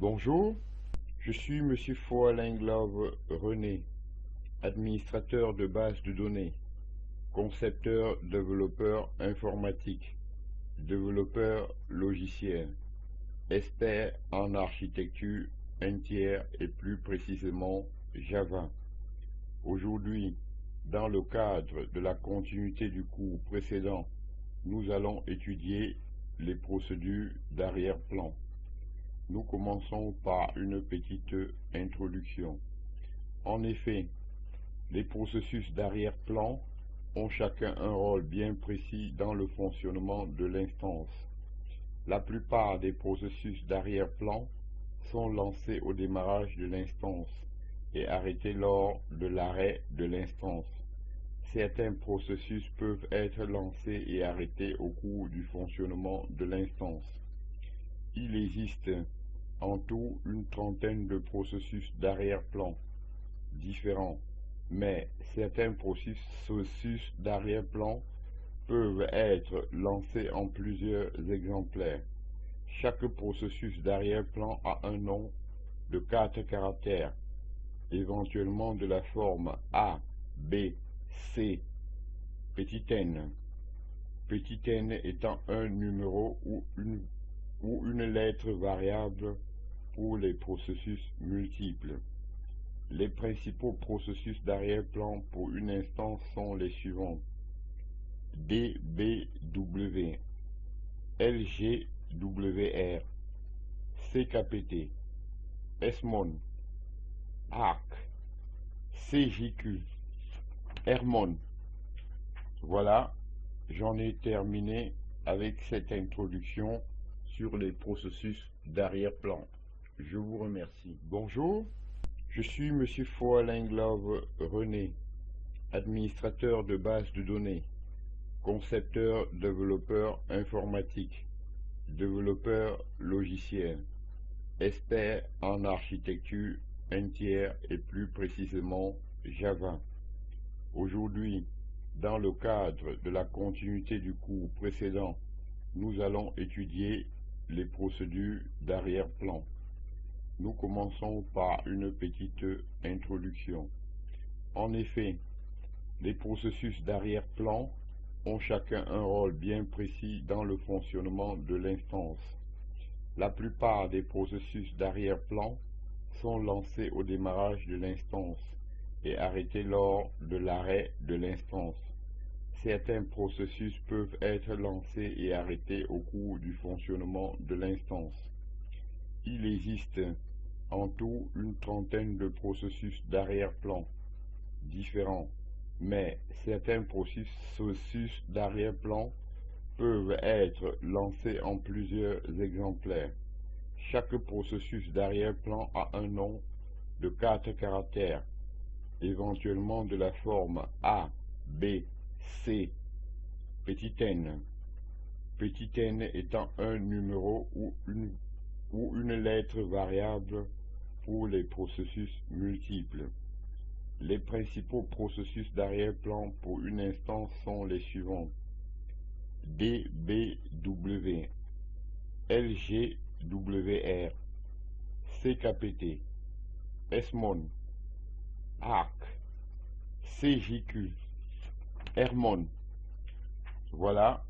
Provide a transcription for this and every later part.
Bonjour, je suis Monsieur Foalain-Glave René, administrateur de base de données, concepteur, développeur informatique, développeur logiciel, expert en architecture entière et plus précisément Java. Aujourd'hui, dans le cadre de la continuité du cours précédent, nous allons étudier les procédures d'arrière-plan. Nous commençons par une petite introduction. En effet, les processus d'arrière-plan ont chacun un rôle bien précis dans le fonctionnement de l'instance. La plupart des processus d'arrière-plan sont lancés au démarrage de l'instance et arrêtés lors de l'arrêt de l'instance. Certains processus peuvent être lancés et arrêtés au cours du fonctionnement de l'instance. Il existe en tout une trentaine de processus d'arrière-plan différents, mais certains processus d'arrière-plan peuvent être lancés en plusieurs exemplaires. Chaque processus d'arrière-plan a un nom de 4 caractères, éventuellement de la forme A, B, C, petit n étant un numéro ou une lettre variable pour les processus multiples. Les principaux processus d'arrière-plan pour une instance sont les suivants: DBW, LGWR, CKPT, SMON, ARC, CJQ, RMON. Voilà, j'en ai terminé avec cette introduction sur les processus d'arrière-plan. Je vous remercie. Bonjour, je suis Monsieur Foalain-Glave René, administrateur de base de données, concepteur, développeur informatique, développeur logiciel, expert en architecture entière et plus précisément Java. Aujourd'hui, dans le cadre de la continuité du cours précédent, nous allons étudier les procédures d'arrière-plan. Nous commençons par une petite introduction. En effet, les processus d'arrière-plan ont chacun un rôle bien précis dans le fonctionnement de l'instance. La plupart des processus d'arrière-plan sont lancés au démarrage de l'instance et arrêtés lors de l'arrêt de l'instance. Certains processus peuvent être lancés et arrêtés au cours du fonctionnement de l'instance. Il existe en tout une trentaine de processus d'arrière-plan différents, mais certains processus d'arrière-plan peuvent être lancés en plusieurs exemplaires. Chaque processus d'arrière-plan a un nom de 4 caractères, éventuellement de la forme A, B, C, petit n étant un numéro ou une lettre variable pour les processus multiples. Les principaux processus d'arrière-plan pour une instance sont les suivants: DBW, LGWR, CKPT, SMON, ARC, CJQ, RMON. Voilà,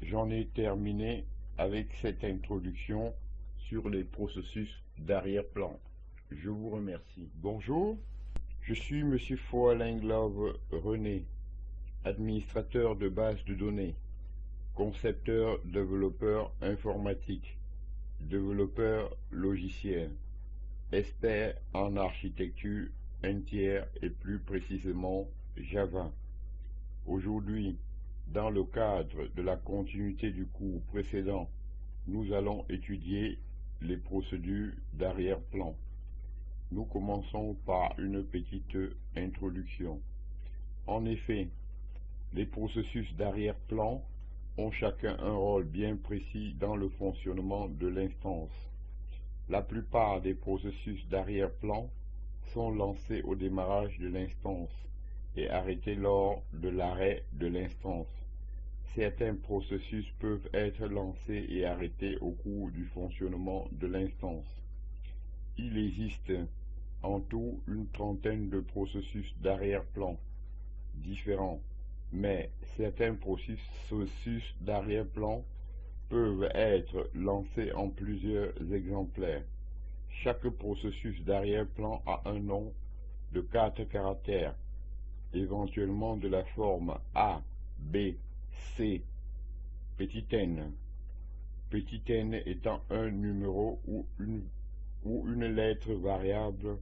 j'en ai terminé avec cette introduction sur les processus d'arrière-plan. Je vous remercie. Bonjour, je suis Monsieur Foalain-Glave René, administrateur de base de données, concepteur, développeur informatique, développeur logiciel, expert en architecture entière et plus précisément Java. Aujourd'hui, dans le cadre de la continuité du cours précédent, nous allons étudier les procédures d'arrière-plan. Nous commençons par une petite introduction. En effet, les processus d'arrière-plan ont chacun un rôle bien précis dans le fonctionnement de l'instance. La plupart des processus d'arrière-plan sont lancés au démarrage de l'instance et arrêtés lors de l'arrêt de l'instance. Certains processus peuvent être lancés et arrêtés au cours du fonctionnement de l'instance. Il existe en tout une trentaine de processus d'arrière-plan différents, mais certains processus d'arrière-plan peuvent être lancés en plusieurs exemplaires. Chaque processus d'arrière-plan a un nom de 4 caractères, éventuellement de la forme A, B, C, petit n. Petit n étant un numéro ou une lettre variable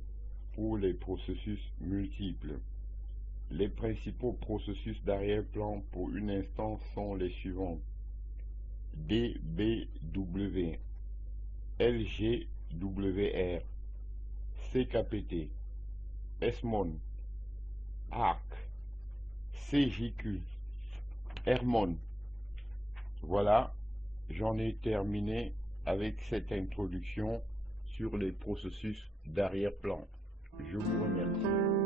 pour les processus multiples. Les principaux processus d'arrière-plan pour une instance sont les suivants: DBW, LGWR, CKPT, SMON, ARC, CJQ, HERMON. Voilà, j'en ai terminé avec cette introduction sur les processus d'arrière-plan. Je vous remercie.